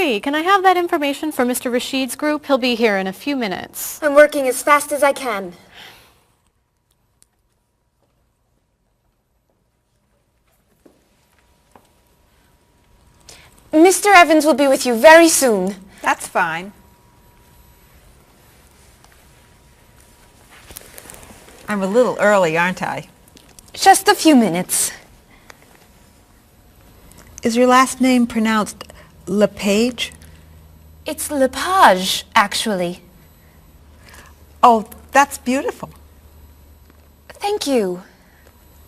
Marie, can I have that information for Mr. Rashid's group? He'll be here in a few minutes. I'm working as fast as I can. Mr. Evans will be with you very soon. That's fine. I'm a little early, aren't I? Just a few minutes. Is your last name pronounced LePage? It's Lepage, actually. Oh, that's beautiful. Thank you.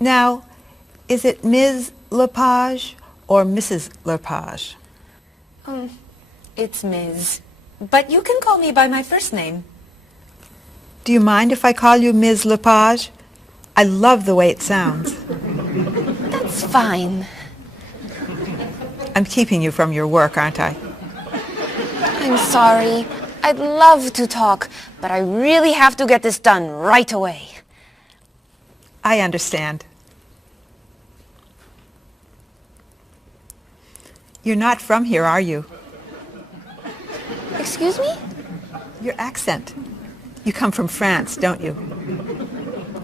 Now, is it Ms. Lepage or Mrs. Lepage? It's Ms. But you can call me by my first name. Do you mind if I call you Ms. Lepage? I love the way it sounds. That's fine. I'm keeping you from your work, aren't I? I'm sorry. I'd love to talk, but I really have to get this done right away. I understand. You're not from here, are you? Excuse me? Your accent. You come from France, don't you?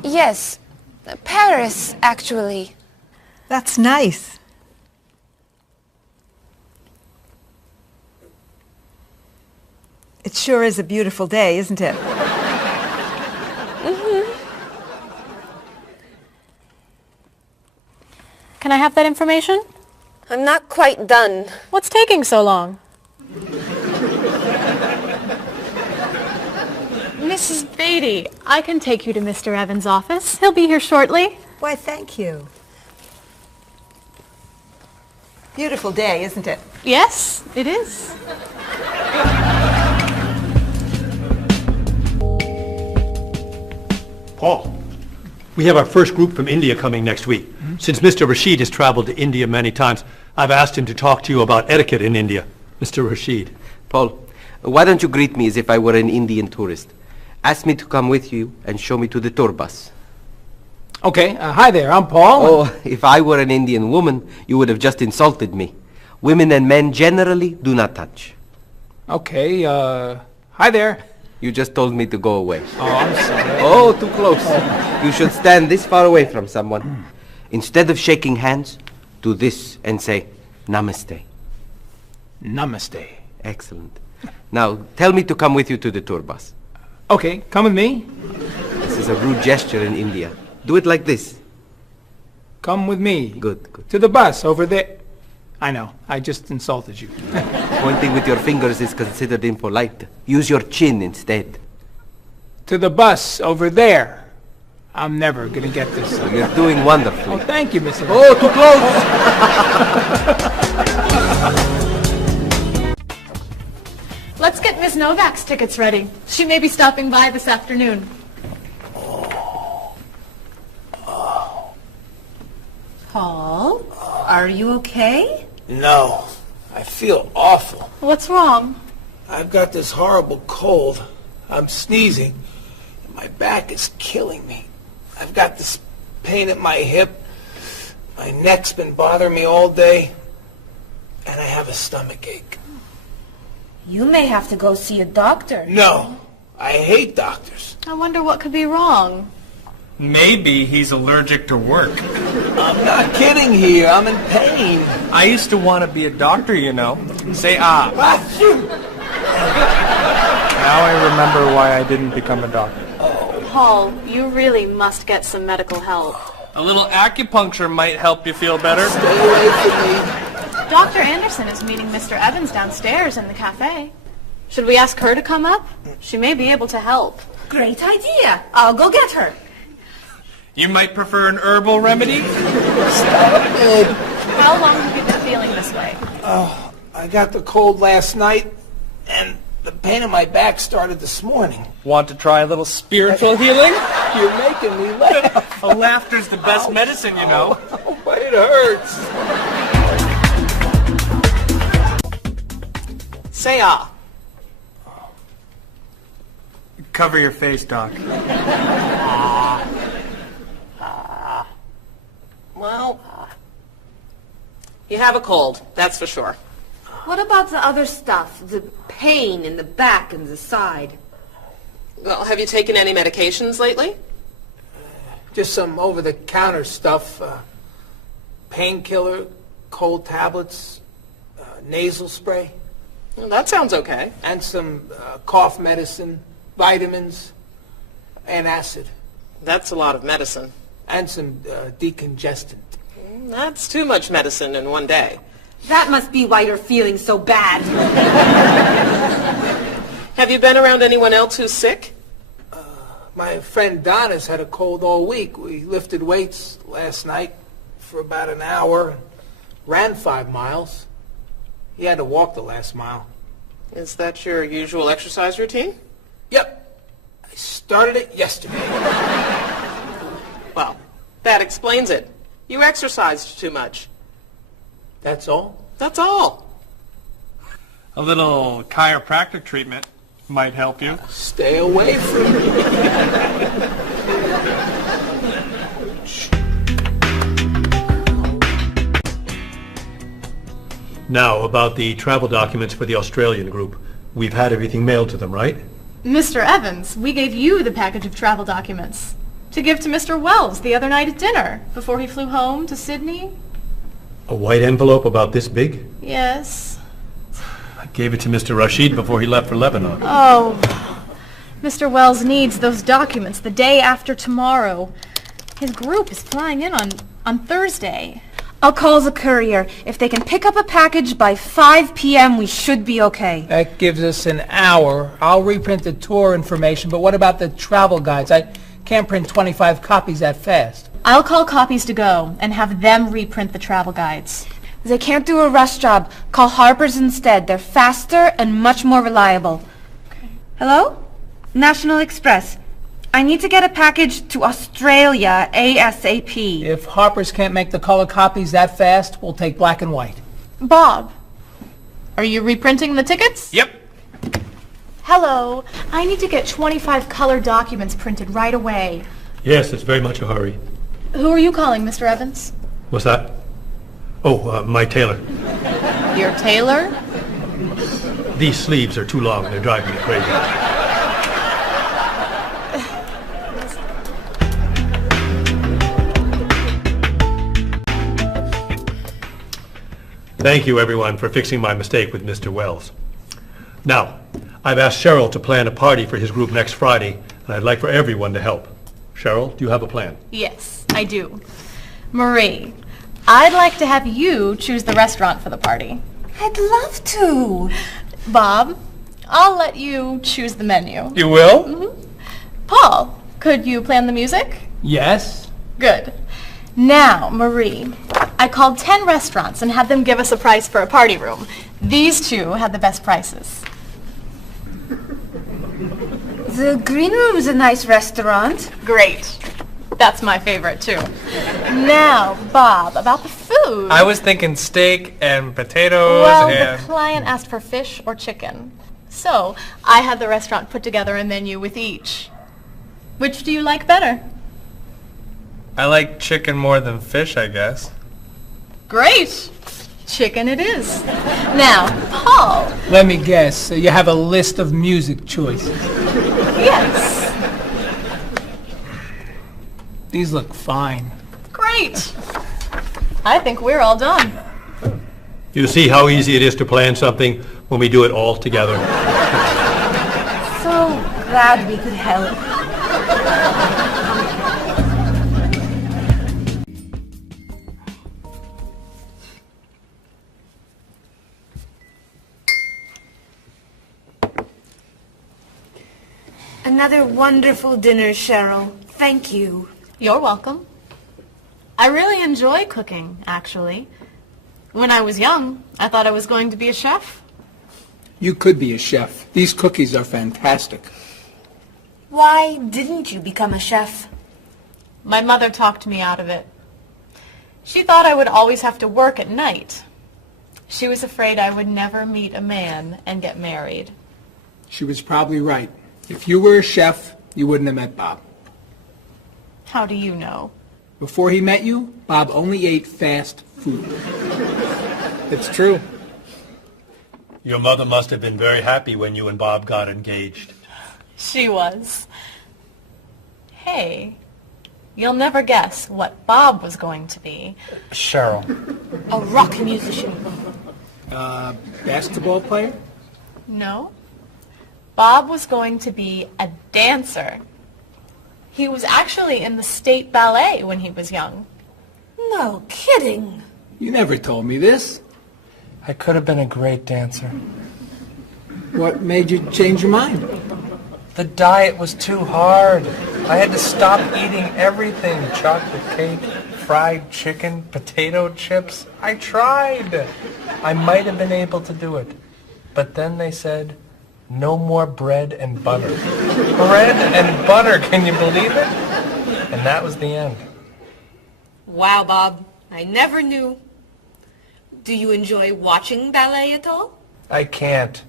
Yes. Paris, actually. That's nice. It sure is a beautiful day, isn't it? Can I have that information? I'm not quite done. What's taking so long? Mrs. Beatty, I can take you to Mr. Evans' office. He'll be here shortly. Why, thank you. Beautiful day, isn't it? Yes, it is. Paul, we have our first group from India coming next week. Since Mr. Rashid has traveled to India many times, I've asked him to talk to you about etiquette in India. Mr. Rashid. Paul, why don't you greet me as if I were an Indian tourist? Ask me to come with you and show me to the tour bus. Okay, hi there, I'm Paul. Oh, if I were an Indian woman, you would have just insulted me. Women and men generally do not touch. Okay, hi there. You just told me to go away. Oh, I'm sorry. Oh, too close. You should stand this far away from someone. Instead of shaking hands, do this and say, Namaste. Namaste. Excellent. Now, tell me to come with you to the tour bus. Okay, come with me. This is a rude gesture in India. Do it like this. Come with me. Good, good. To the bus over there. I know, I just insulted you. Pointing with your fingers is considered impolite. Use your chin instead. To the bus over there. I'm never gonna get this. You're doing wonderfully. Oh, thank you, Mr. Oh, too close! Let's get Ms. Novak's tickets ready. She may be stopping by this afternoon. Paul, are you okay? No, I feel awful. What's wrong? I've got this horrible cold. I'm sneezing, and my back is killing me. I've got this pain at my hip. My neck's been bothering me all day, and I have a stomach ache. You may have to go see a doctor. No, I hate doctors. I wonder what could be wrong. Maybe he's allergic to work. I'm not kidding here. I'm in pain. I used to want to be a doctor, you know. Say ah. Now I remember why I didn't become a doctor. Paul, you really must get some medical help. A little acupuncture might help you feel better. Stay away from me. Dr. Anderson is meeting Mr. Evans downstairs in the cafe. Should we ask her to come up? She may be able to help. Great idea. I'll go get her. You might prefer an herbal remedy? Stop it. How long have you been feeling this way? Oh, I got the cold last night, and the pain in my back started this morning. Want to try a little spiritual healing? You're making me laugh. Laughter's the best medicine, you know. Oh, but it hurts. Say ah. Cover your face, Doc. Well, you have a cold, that's for sure. What about the other stuff? The pain in the back and the side? Well, have you taken any medications lately? Just some over-the-counter stuff. Painkiller, cold tablets, nasal spray. Well, that sounds okay. And some cough medicine, vitamins, and acid. That's a lot of medicine. And some decongestant. That's too much medicine in one day. That must be why you're feeling so bad. Have you been around anyone else who's sick? My friend Donna's had a cold all week. We lifted weights last night for about an hour, ran 5 miles. He had to walk the last mile. Is that your usual exercise routine? Yep. I started it yesterday. Well, that explains it. You exercised too much. That's all? That's all. A little chiropractic treatment might help you. Stay away from me. Now, about the travel documents for the Australian group. We've had everything mailed to them, right? Mr. Evans, we gave you the package of travel documents to give to Mr. Wells the other night at dinner before he flew home to Sydney. A white envelope about this big? Yes. I gave it to Mr. Rashid before he left for Lebanon. Oh, Mr. Wells needs those documents the day after tomorrow. His group is flying in on Thursday. I'll call the courier. If they can pick up a package by 5 p.m., we should be okay. That gives us an hour. I'll reprint the tour information, but what about the travel guides? I can't print 25 copies that fast. I'll call Copies to Go and have them reprint the travel guides. They can't do a rush job. Call Harper's instead. They're faster and much more reliable. Okay. Hello? National Express. I need to get a package to Australia ASAP. If Harper's can't make the color copies that fast, we'll take black and white. Bob, are you reprinting the tickets? Yep. Hello. I need to get 25 color documents printed right away. Yes, it's very much a hurry. Who are you calling, Mr. Evans? What's that? Oh, my tailor. Your tailor? These sleeves are too long and they're driving me crazy. Thank you, everyone, for fixing my mistake with Mr. Wells. Now, I've asked Cheryl to plan a party for his group next Friday, and I'd like for everyone to help. Cheryl, do you have a plan? Yes, I do. Marie, I'd like to have you choose the restaurant for the party. I'd love to. Bob, I'll let you choose the menu. You will? Mm-hmm. Paul, could you plan the music? Yes. Good. Now, Marie, I called 10 restaurants and had them give us a price for a party room. These two had the best prices. The Green Room's a nice restaurant. Great. That's my favorite, too. Now, Bob, about the food. I was thinking steak and potatoes Well, and... the client asked for fish or chicken. So, I had the restaurant put together a menu with each. Which do you like better? I like chicken more than fish, I guess. Great. Chicken it is. Now, Paul. Let me guess. You have a list of music choices. Yes. These look fine. Great. I think we're all done. You see how easy it is to plan something when we do it all together? So glad we could help. Another wonderful dinner, Cheryl. Thank you. You're welcome. I really enjoy cooking, actually. When I was young, I thought I was going to be a chef. You could be a chef. These cookies are fantastic. Why didn't you become a chef? My mother talked me out of it. She thought I would always have to work at night. She was afraid I would never meet a man and get married. She was probably right. If you were a chef, you wouldn't have met Bob. How do you know? Before he met you, Bob only ate fast food. It's true. Your mother must have been very happy when you and Bob got engaged. She was. Hey, you'll never guess what Bob was going to be. Cheryl. A rock musician. Basketball player? No. Bob was going to be a dancer. He was actually in the state ballet when he was young. No kidding. You never told me this. I could have been a great dancer. What made you change your mind? The diet was too hard. I had to stop eating everything. Chocolate cake, fried chicken, potato chips. I tried. I might have been able to do it. But then they said, no more bread and butter. Bread and butter, can you believe it? And that was the end. Wow, Bob. I never knew. Do you enjoy watching ballet at all? I can't.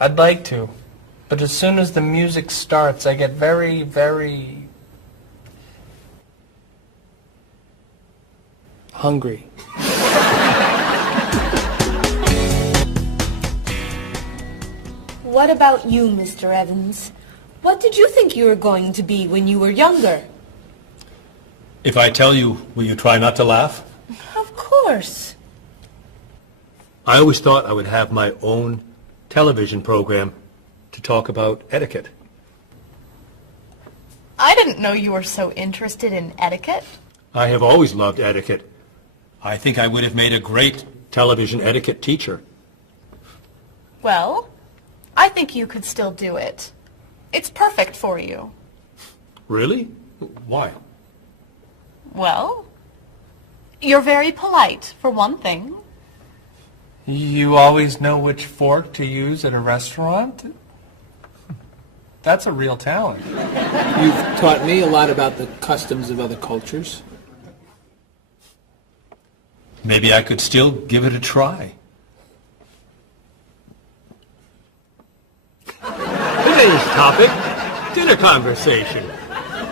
I'd like to. But as soon as the music starts, I get very, very hungry. What about you, Mr. Evans? What did you think you were going to be when you were younger? If I tell you, will you try not to laugh? Of course. I always thought I would have my own television program to talk about etiquette. I didn't know you were so interested in etiquette. I have always loved etiquette. I think I would have made a great television etiquette teacher. Well, I think you could still do it. It's perfect for you. Really? Why? Well, you're very polite, for one thing. You always know which fork to use at a restaurant? That's a real talent. You've taught me a lot about the customs of other cultures. Maybe I could still give it a try. Today's topic, dinner conversation.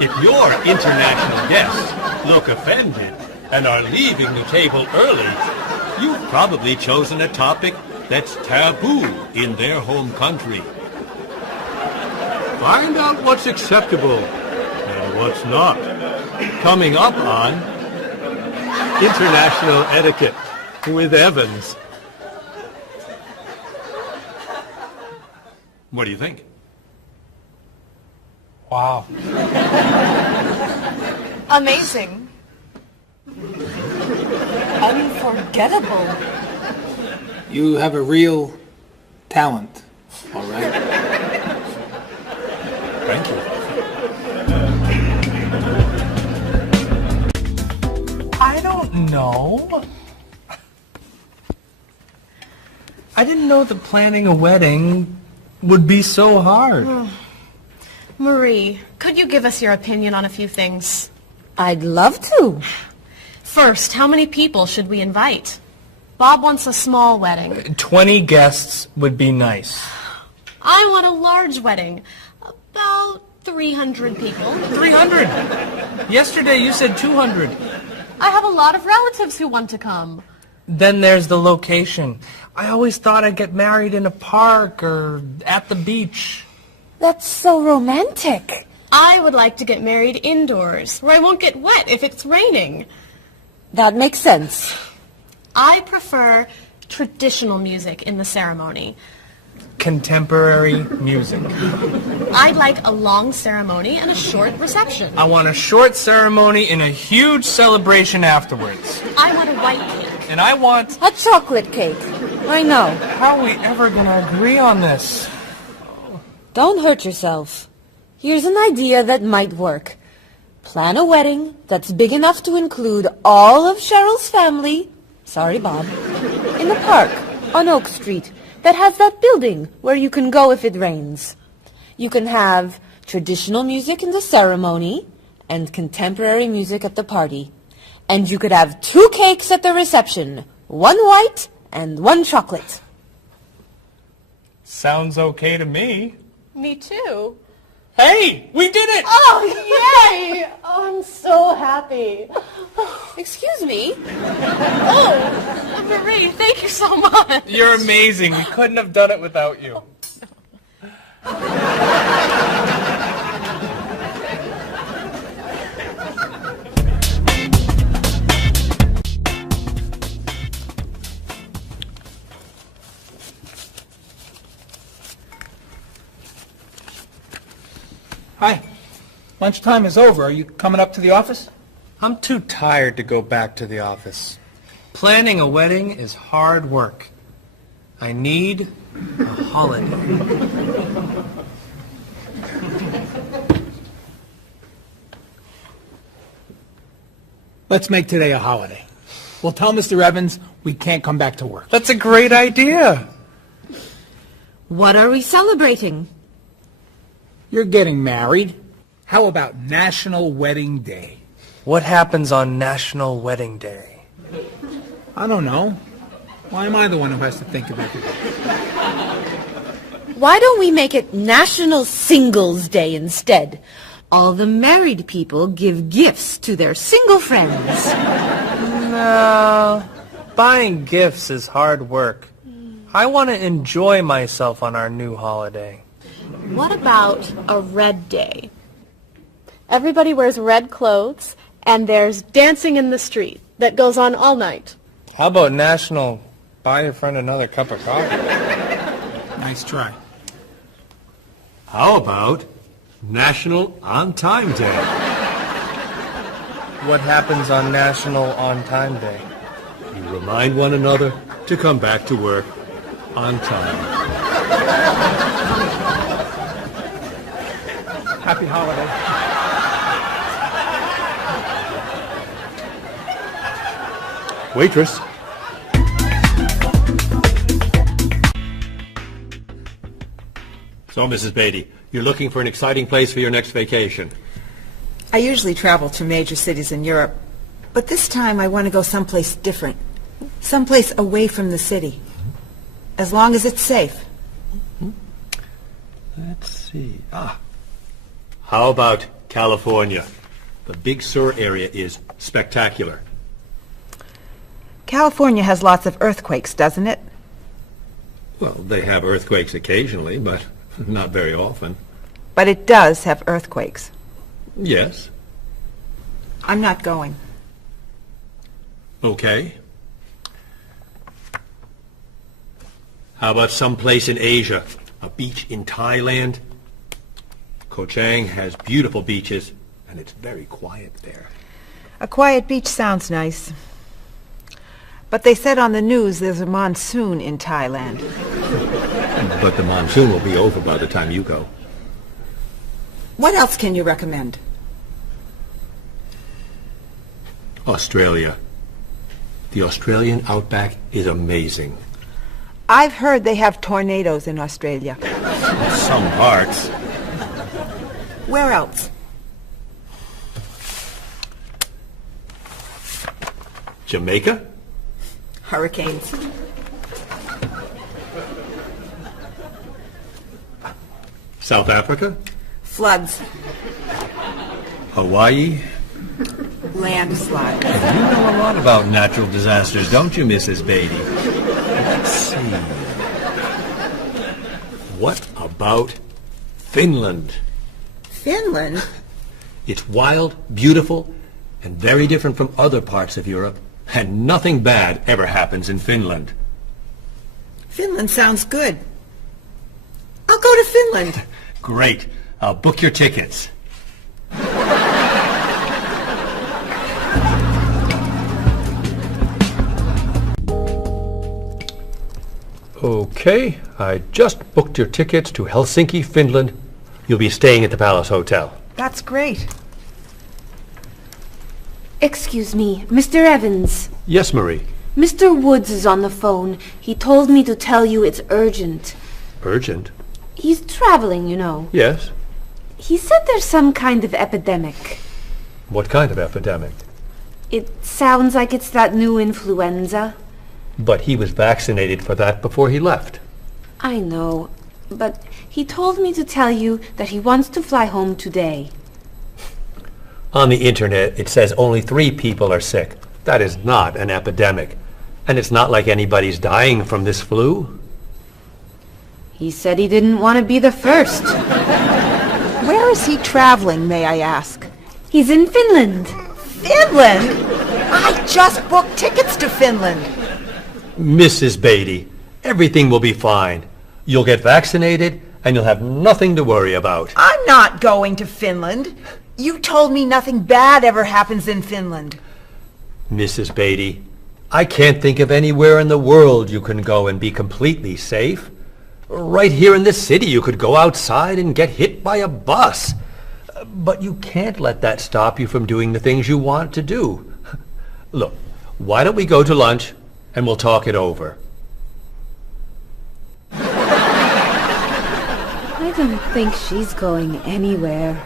If your international guests look offended and are leaving the table early, you've probably chosen a topic that's taboo in their home country. Find out what's acceptable and what's not. Coming up on International Etiquette with Evans. What do you think? Wow. Amazing. Unforgettable. You have a real talent, all right? Thank you. I don't know. I didn't know that planning a wedding would be so hard. Marie, could you give us your opinion on a few things? I'd love to. First, how many people should we invite? Bob wants a small wedding. 20 guests would be nice. I want a large wedding. About 300 people. 300? Yesterday you said 200. I have a lot of relatives who want to come. Then there's the location. I always thought I'd get married in a park or at the beach. That's so romantic. I would like to get married indoors, where I won't get wet if it's raining. That makes sense. I prefer traditional music in the ceremony. Contemporary music. I'd like a long ceremony and a short reception. I want a short ceremony and a huge celebration afterwards. I want a white cake. And I want... A chocolate cake. I know. How are we ever going to agree on this? Don't hurt yourself. Here's an idea that might work. Plan a wedding that's big enough to include all of Cheryl's family, sorry Bob, in a park on Oak Street that has that building where you can go if it rains. You can have traditional music in the ceremony and contemporary music at the party. And you could have 2 cakes at the reception, 1 white and 1 chocolate. Sounds okay to me. Me too. Hey, we did it! Oh, yay! Oh, I'm so happy. happy. Excuse me? Oh, Marie, thank you so much. You're amazing. We couldn't have done it without you. Hi. Lunchtime is over. Are you coming up to the office? I'm too tired to go back to the office. Planning a wedding is hard work. I need a holiday. Let's make today a holiday. We'll tell Mr. Evans we can't come back to work. That's a great idea. What are we celebrating? You're getting married. How about National Wedding Day? What happens on National Wedding Day? I don't know. Why am I the one who has to think of everything? Why don't we make it National Singles Day instead? All the married people give gifts to their single friends. No, buying gifts is hard work. I want to enjoy myself on our new holiday. What about a red day? Everybody wears red clothes, and there's dancing in the street that goes on all night. How about National Buy Your Friend Another Cup of Coffee? Nice try. How about National On Time Day? What happens on National On Time Day? You remind one another to come back to work on time. Happy holiday. Waitress. So, Mrs. Beatty, you're looking for an exciting place for your next vacation. I usually travel to major cities in Europe, but this time I want to go someplace different. Someplace away from the city. As long as it's safe. Let's see. How about California? The Big Sur area is spectacular. California has lots of earthquakes, doesn't it? Well, they have earthquakes occasionally, but not very often. But it does have earthquakes. Yes. I'm not going. Okay. How about someplace in Asia? A beach in Thailand? Koh Chang has beautiful beaches, and it's very quiet there. A quiet beach sounds nice. But they said on the news there's a monsoon in Thailand. But the monsoon will be over by the time you go. What else can you recommend? Australia. The Australian outback is amazing. I've heard they have tornadoes in Australia. Some parts. Where else? Jamaica? Hurricanes. South Africa? Floods. Hawaii? Landslides. You know a lot about natural disasters, don't you, Mrs. Beatty? Let's see. What about Finland? Finland? It's wild, beautiful, and very different from other parts of Europe. And nothing bad ever happens in Finland. Finland sounds good. I'll go to Finland. Great. I'll book your tickets. Okay, I just booked your tickets to Helsinki, Finland. You'll be staying at the Palace Hotel. That's great. Excuse me, Mr. Evans. Yes, Marie. Mr. Woods is on the phone. He told me to tell you it's urgent. Urgent? He's traveling, you know. Yes. He said there's some kind of epidemic. What kind of epidemic? It sounds like it's that new influenza. But he was vaccinated for that before he left. I know, but he told me to tell you that he wants to fly home today. On the internet, it says only 3 people are sick. That is not an epidemic. And it's not like anybody's dying from this flu. He said he didn't want to be the first. Where is he traveling, may I ask? He's in Finland. Finland? I just booked tickets to Finland. Mrs. Beatty, everything will be fine. You'll get vaccinated, and you'll have nothing to worry about. I'm not going to Finland. You told me nothing bad ever happens in Finland. Mrs. Beatty, I can't think of anywhere in the world you can go and be completely safe. Right here in this city, you could go outside and get hit by a bus. But you can't let that stop you from doing the things you want to do. Look, why don't we go to lunch and we'll talk it over? I don't think she's going anywhere.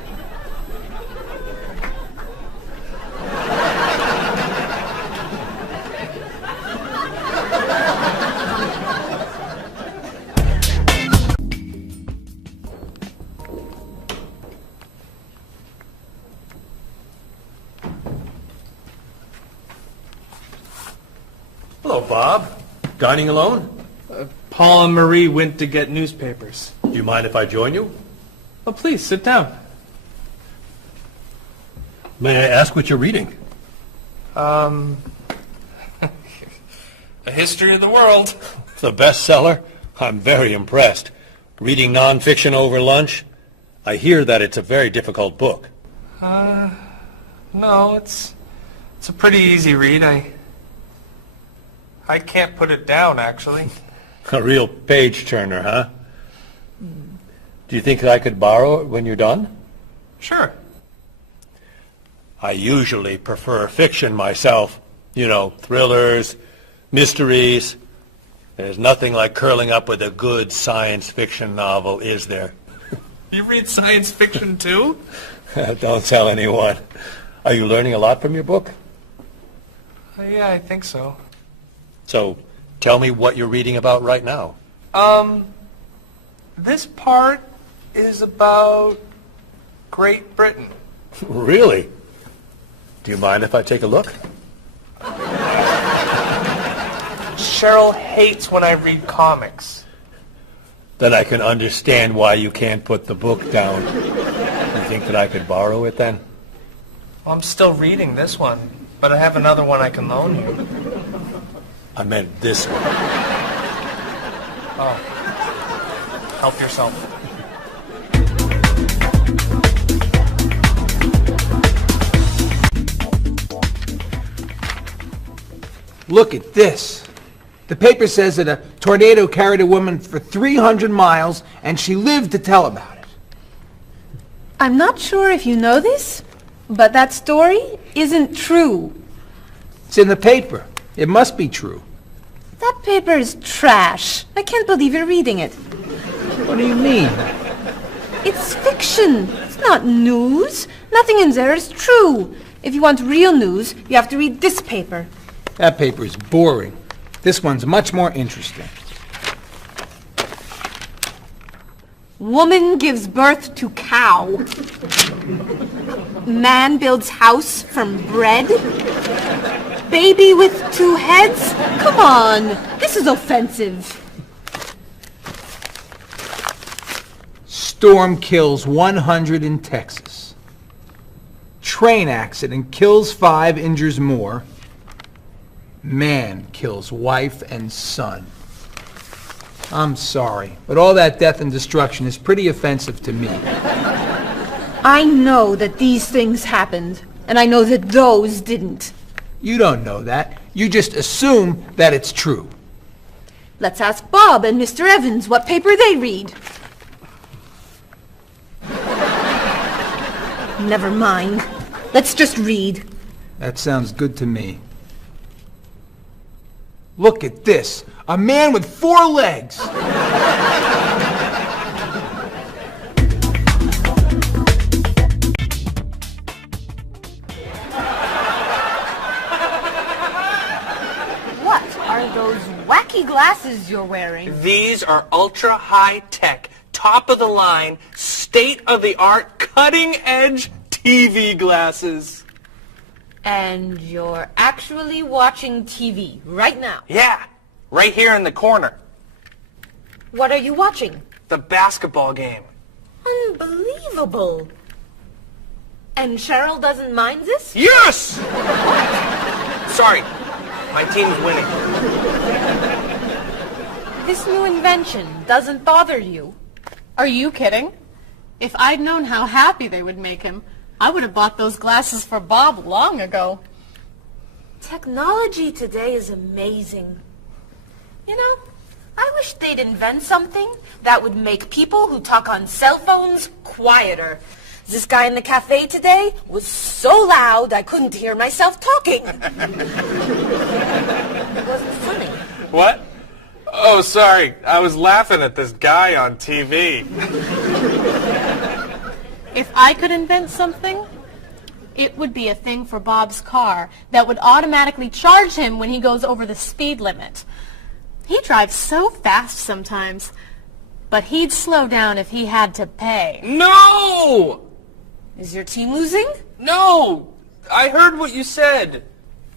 Hello, Bob. Dining alone? Paul and Marie went to get newspapers. Do you mind if I join you? Oh, please, sit down. May I ask what you're reading? A History of the World. The bestseller? I'm very impressed. Reading nonfiction over lunch? I hear that it's a very difficult book. No, it's a pretty easy read. I can't put it down, actually. A real page-turner, huh? Do you think I could borrow it when you're done? Sure. I usually prefer fiction myself. You know, thrillers, mysteries. There's nothing like curling up with a good science fiction novel, is there? You read science fiction, too? Don't tell anyone. Are you learning a lot from your book? Yeah, I think so. So, tell me what you're reading about right now. This part is about Great Britain. Really? Do you mind if I take a look? Cheryl hates when I read comics. Then I can understand why you can't put the book down. You think that I could borrow it then? Well, I'm still reading this one, but I have another one I can loan you. I meant this one. Oh. Help yourself. Look at this. The paper says that a tornado carried a woman for 300 miles, and she lived to tell about it. I'm not sure if you know this, but that story isn't true. It's in the paper. It must be true. That paper is trash. I can't believe you're reading it. What do you mean? It's fiction. It's not news. Nothing in there is true. If you want real news, you have to read this paper. That paper is boring. This one's much more interesting. Woman gives birth to cow. Man builds house from bread. Baby with 2 heads? Come on, this is offensive. Storm kills 100 in Texas. Train accident kills 5, injures more. Man kills wife and son. I'm sorry, but all that death and destruction is pretty offensive to me. I know that these things happened, and I know that those didn't. You don't know that. You just assume that it's true. Let's ask Bob and Mr. Evans what paper they read. Never mind. Let's just read. That sounds good to me. Look at this. A man with 4 legs. What are those wacky glasses you're wearing? These are ultra high tech, top of the line, state of the art, cutting edge TV glasses. And you're actually watching TV right now. Yeah, right here in the corner. What are you watching? The basketball game. Unbelievable. And Cheryl doesn't mind this? Yes! Sorry, my team's winning. This new invention doesn't bother you. Are you kidding? If I'd known how happy they would make him, I would have bought those glasses for Bob long ago. Technology today is amazing. You know, I wish they'd invent something that would make people who talk on cell phones quieter. This guy in the cafe today was so loud I couldn't hear myself talking. It wasn't funny. What? Oh, sorry. I was laughing at this guy on TV. If I could invent something, it would be a thing for Bob's car that would automatically charge him when he goes over the speed limit. He drives so fast sometimes, but he'd slow down if he had to pay. No! Is your team losing? No! I heard what you said.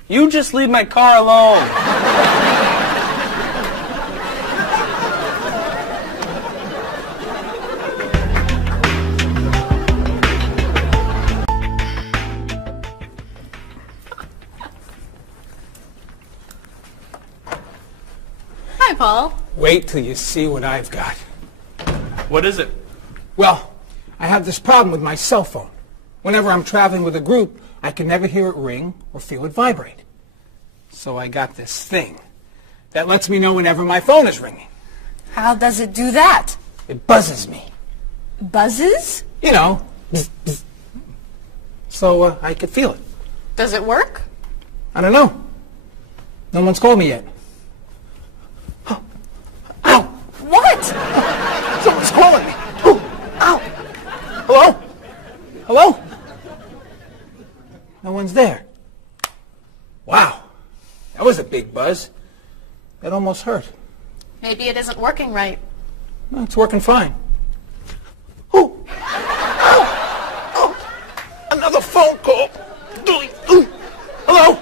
You just leave my car alone. Hi, Paul. Wait till you see what I've got. What is it? Well, I have this problem with my cell phone. Whenever I'm traveling with a group, I can never hear it ring or feel it vibrate. So I got this thing that lets me know whenever my phone is ringing. How does it do that? It buzzes me. Buzzes? You know, bzz, bzz. So I could feel it. Does it work? I don't know. No one's called me yet. Ow! What? Someone's calling me. Ow! Hello? Hello? No one's there. Wow. That was a big buzz. That almost hurt. Maybe it isn't working right. No, it's working fine. Ooh. Ow! Oh. Another phone call. Ooh. Hello?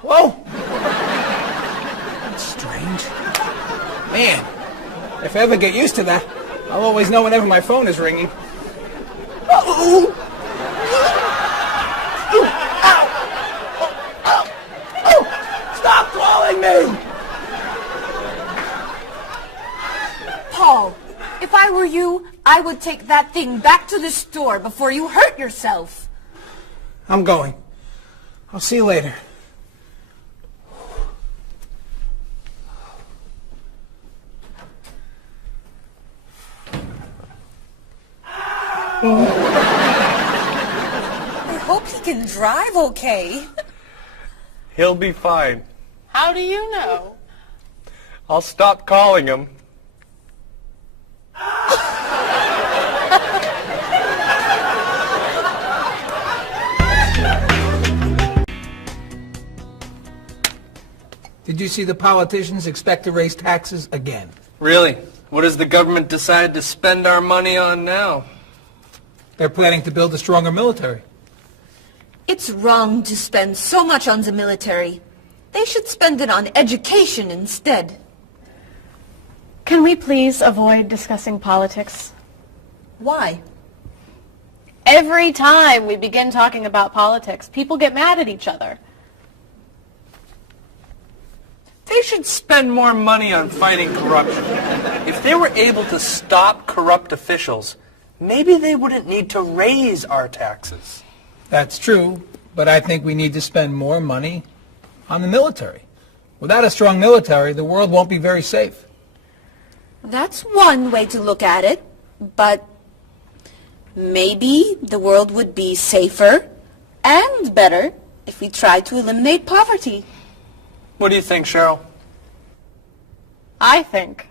Hello? That's strange. Man, if I ever get used to that, I'll always know whenever my phone is ringing. Oh! Stop calling me! Paul, if I were you, I would take that thing back to the store before you hurt yourself. I'm going. I'll see you later. I hope he can drive okay. He'll be fine. How do you know? I'll stop calling him. Did you see the politicians expect to raise taxes again? Really? What has the government decided to spend our money on now? They're planning to build a stronger military. It's wrong to spend so much on the military. They should spend it on education instead. Can we please avoid discussing politics? Why? Every time we begin talking about politics, people get mad at each other. They should spend more money on fighting corruption. If they were able to stop corrupt officials, maybe they wouldn't need to raise our taxes. That's true, but I think we need to spend more money on the military. Without a strong military, the world won't be very safe. That's one way to look at it, but maybe the world would be safer and better if we tried to eliminate poverty. What do you think, Cheryl? I think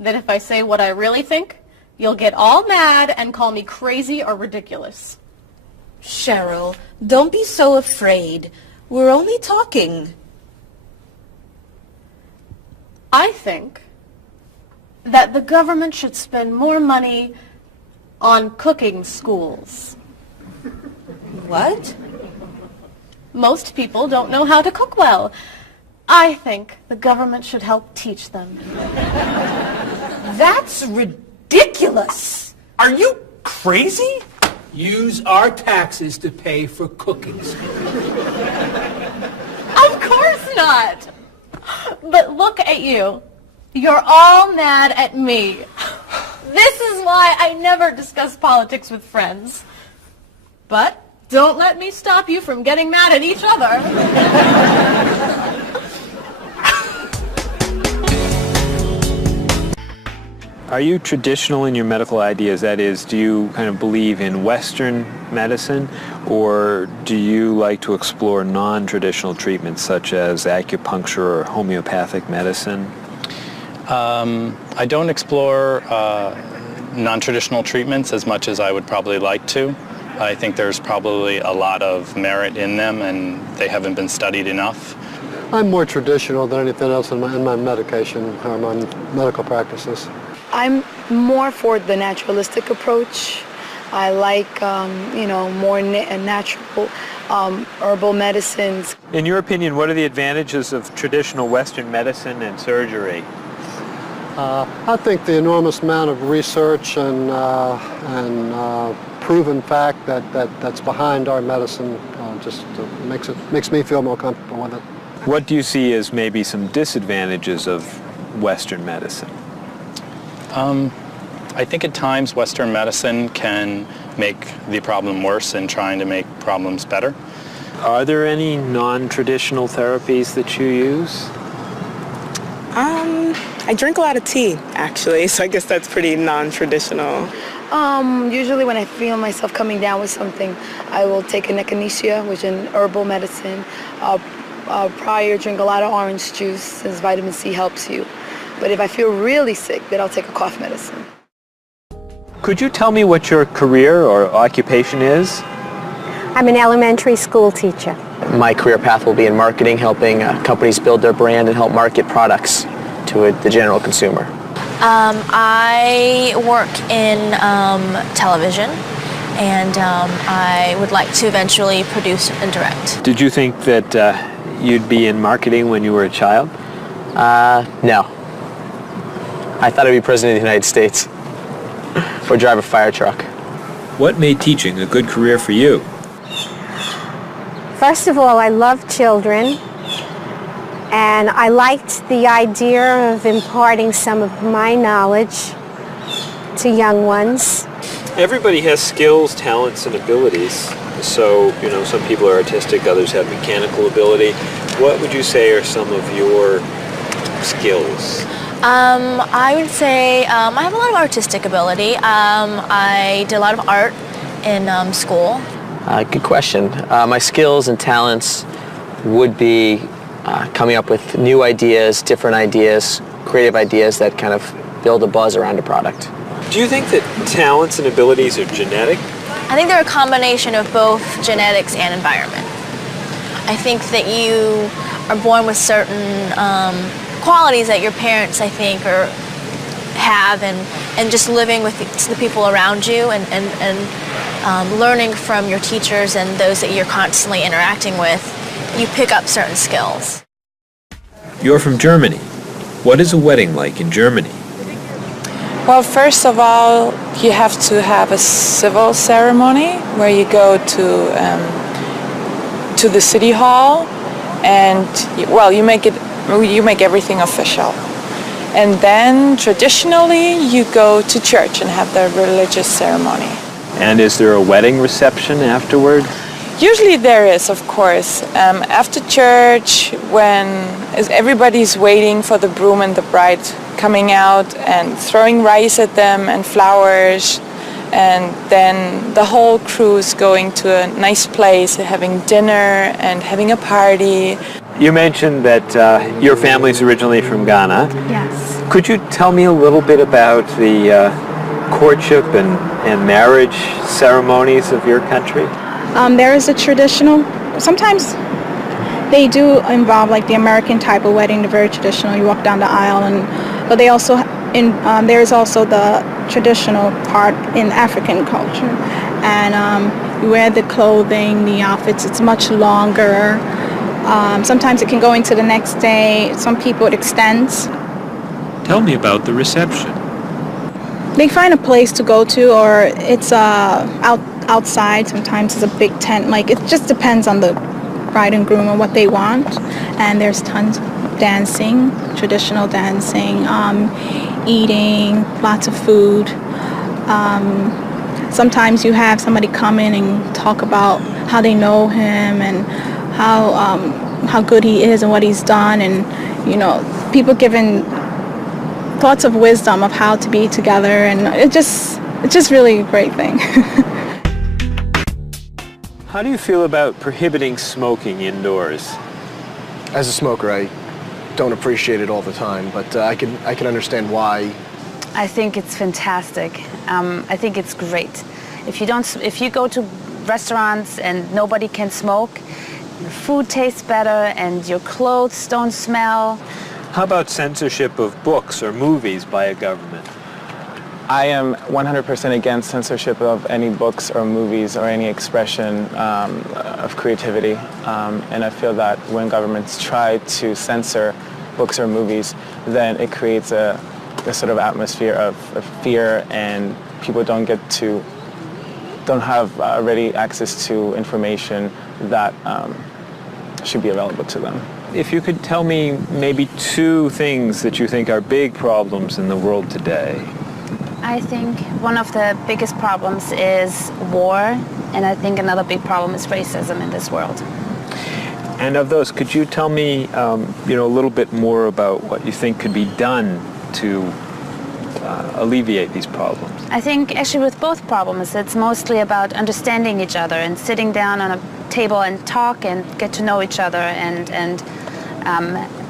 that if I say what I really think, you'll get all mad and call me crazy or ridiculous. Cheryl, don't be so afraid. We're only talking. I think that the government should spend more money on cooking schools. What? Most people don't know how to cook well. I think the government should help teach them. That's ridiculous. Are you crazy? Use our taxes to pay for cooking school. Of course not. But look at you. You're all mad at me. This is why I never discuss politics with friends. But don't let me stop you from getting mad at each other. Are you traditional in your medical ideas? That is, do you kind of believe in Western medicine, or do you like to explore non-traditional treatments such as acupuncture or homeopathic medicine? I don't explore non-traditional treatments as much as I would probably like to. I think there's probably a lot of merit in them, and they haven't been studied enough. I'm more traditional than anything else in my medication or my medical practices. I'm more for the naturalistic approach. I like, more natural herbal medicines. In your opinion, what are the advantages of traditional Western medicine and surgery? I think the enormous amount of research and proven fact that's behind our medicine just makes me feel more comfortable with it. What do you see as maybe some disadvantages of Western medicine? I think at times Western medicine can make the problem worse in trying to make problems better. Are there any non-traditional therapies that you use? I drink a lot of tea, actually, so I guess that's pretty non-traditional. Usually when I feel myself coming down with something, I will take an echinacea, which is an herbal medicine. Prior, drink a lot of orange juice, since vitamin C helps you. But if I feel really sick, then I'll take a cough medicine. Could you tell me what your career or occupation is? I'm an elementary school teacher. My career path will be in marketing, helping companies build their brand and help market products to the general consumer. I work in television, and I would like to eventually produce and direct. Did you think that you'd be in marketing when you were a child? No. I thought I'd be president of the United States or drive a fire truck. What made teaching a good career for you? First of all, I love children, and I liked the idea of imparting some of my knowledge to young ones. Everybody has skills, talents, and abilities. So, some people are artistic, others have mechanical ability. What would you say are some of your skills? I would say I have a lot of artistic ability. I did a lot of art in school. Good question. My skills and talents would be coming up with new ideas, different ideas, creative ideas that kind of build a buzz around a product. Do you think that talents and abilities are genetic? I think they're a combination of both genetics and environment. I think that you are born with certain qualities that your parents, I think, have, and just living with the people around you and learning from your teachers and those that you're constantly interacting with, you pick up certain skills. You're from Germany. What is a wedding like in Germany? Well, first of all, you have to have a civil ceremony where you go to the city hall, and you make everything official. And then traditionally you go to church and have the religious ceremony. And is there a wedding reception afterward? Usually there is, of course. After church, when everybody's waiting for the groom and the bride coming out and throwing rice at them and flowers, and then the whole crew is going to a nice place, having dinner and having a party. You mentioned that your family's originally from Ghana. Yes. Could you tell me a little bit about the courtship and marriage ceremonies of your country? There is a traditional, sometimes they do involve like the American type of wedding, the very traditional, you walk down the aisle, but they also, there's also the traditional part in African culture. And You wear the clothing, the outfits, it's much longer. Sometimes it can go into the next day. Some people it extends. Tell me about the reception. They find a place to go to, or it's outside. Sometimes it's a big tent. Like, it just depends on the bride and groom and what they want. And there's tons of dancing, traditional dancing, eating, lots of food. Sometimes you have somebody come in and talk about how they know him and how good he is and what he's done, and people giving thoughts of wisdom of how to be together, and it's just really a great thing. How do you feel about prohibiting smoking indoors? As a smoker, I don't appreciate it all the time, but I can understand why. I think it's fantastic. I think it's great. If you go to restaurants and nobody can smoke, your food tastes better and your clothes don't smell. How about censorship of books or movies by a government? I am 100% against censorship of any books or movies or any expression of creativity. And I feel that when governments try to censor books or movies, then it creates a sort of atmosphere of fear, and people don't have ready access to information that should be available to them. If you could tell me maybe 2 things that you think are big problems in the world today. I think one of the biggest problems is war, and I think another big problem is racism in this world. And of those, could you tell me a little bit more about what you think could be done to alleviate these problems? I think actually with both problems, it's mostly about understanding each other and sitting down on a table and talk and get to know each other and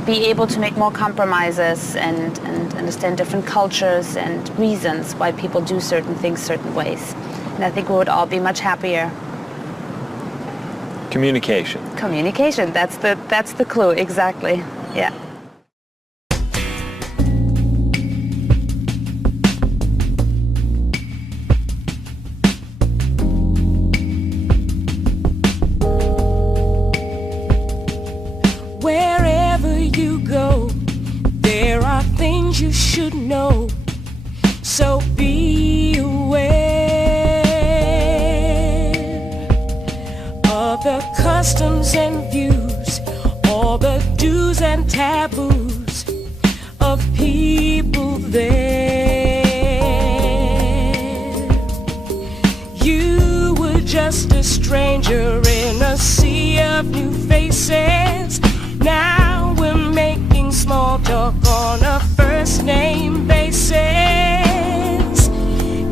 be able to make more compromises and understand different cultures and reasons why people do certain things certain ways. And I think we would all be much happier. Communication. Communication, that's the clue, exactly, yeah. Wherever you go, there are things you should know, so be aware of the customs and views, all the do's and taboos of people there. You were just a stranger in a sea of new faces. Now we're making small talk on a first name basis.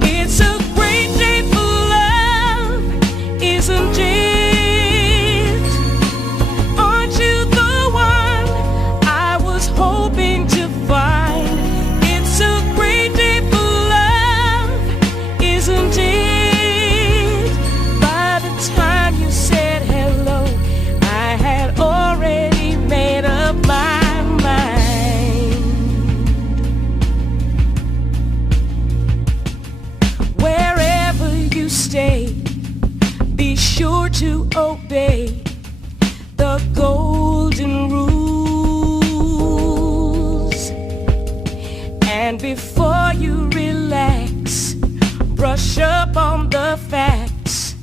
It's a great day for love, isn't it? Aren't you the one I was hoping to find? It's a great day for love, isn't it? By the time you said hello, I had already made up my mind. Wherever you stay, be sure to obey the golden rules. And before you relax, brush up on the facts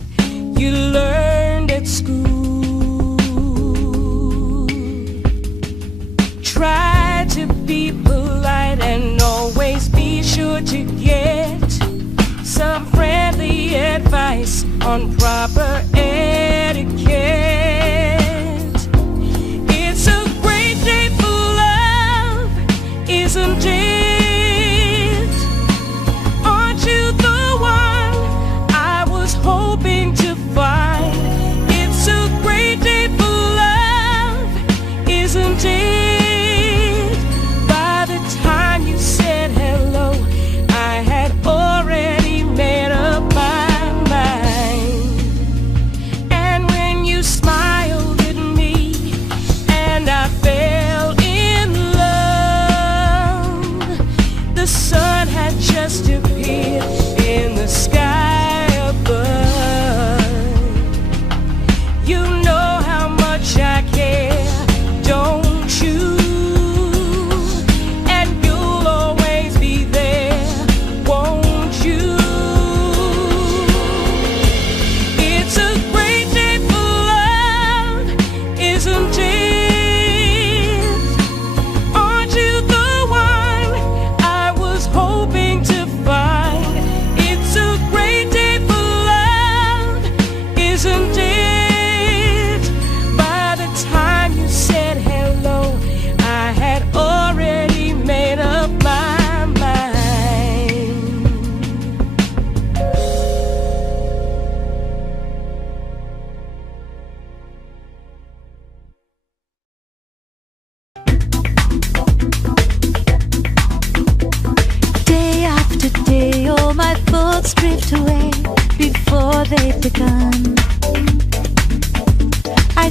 you learned at school. Try to be polite and always be sure to get some friendly advice on proper etiquette. It's a great day for love, isn't it? Aren't you the one I was hoping to find?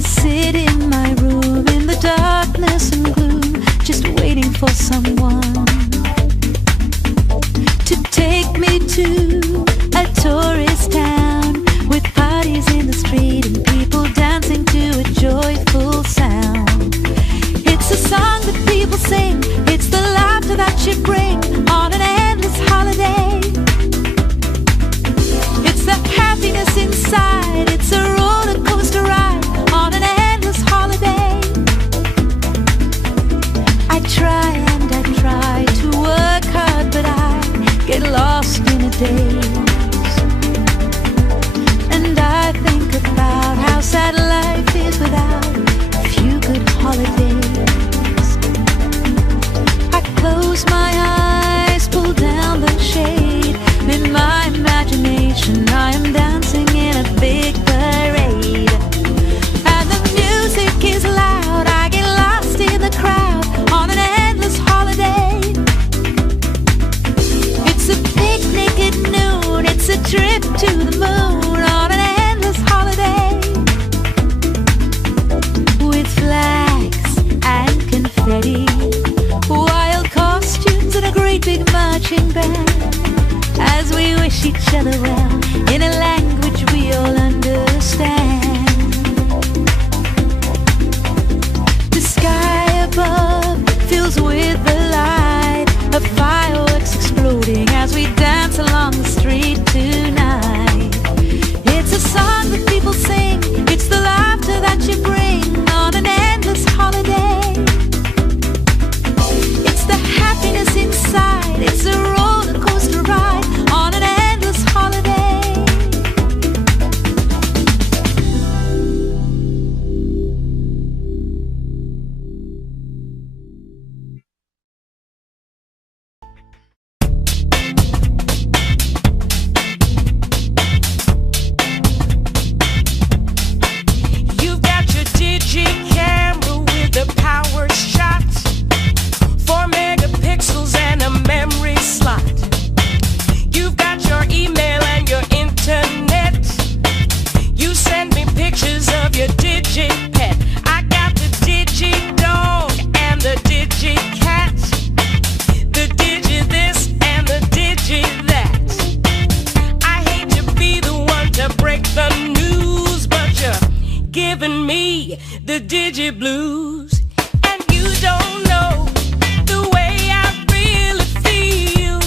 sit in my room in the darkness and gloom, just waiting for someone to take me to a tourist town with parties in the street and people dancing to a joyful sound. It's a song that people sing, it's the laughter that you bring on an endless holiday. It's the happiness inside, it's a roller coaster ride on an endless holiday. I try and I try to work hard, but I get lost in a daze. And I think about how sad life is without a few good holidays. I close my eyes, pull down the shade. In my imagination I am dancing in a big parade. And the music is loud, I get lost in the crowd on an endless holiday. It's a picnic at noon, it's a trip to the moon on an endless holiday. With flags and confetti, wild costumes and a great big marching band, as we wish each other well in a language we all understand. The sky above fills with the light of fireworks exploding as we dance along the street tonight. It's a song that people sing, it's the laughter that you bring on an endless holiday. It's the happiness inside, it's a roller coaster ride on an endless holiday. You've got your digi camera with a power shot, 4 megapixels and a memory slot. You've got your email and your internet. You send me pictures of your digi pet. I got the digi dog and the digi cat, the digi this and the digi that. I hate to be the one to break the news, but you're giving me the digi blues. And you don't know the way I really feel.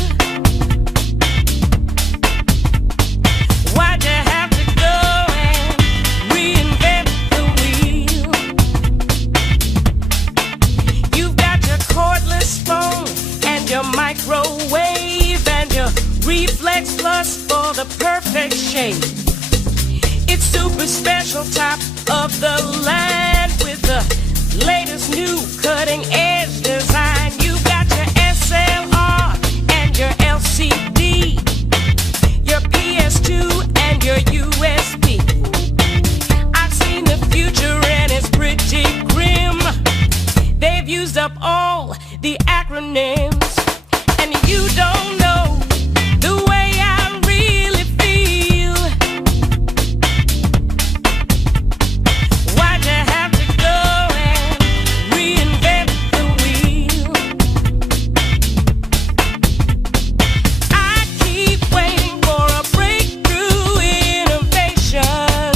Why'd you have to go and reinvent the wheel? You've got your cordless phone and your microwave and your Reflex Plus for the perfect shape. It's super special, top of the line with the latest new cutting edge design. You got your SLR and your LCD, your PS2 and your USB. I've seen the future and it's pretty grim. They've used up all the acronyms, and you don't know the way I really feel. Why'd you have to go and reinvent the wheel? I keep waiting for a breakthrough innovation,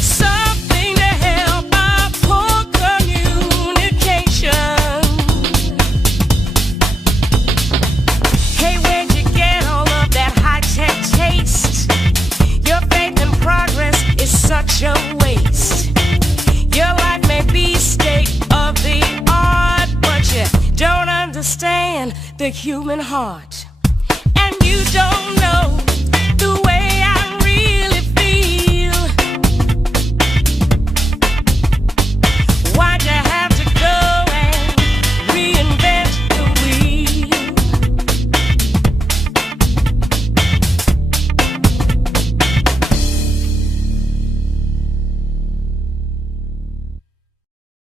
something to help our poor communication. Hey, where'd you get all of that high-tech taste? Your faith in progress is such a waste. Your life may be state of the art, but you don't understand the human heart. And you don't know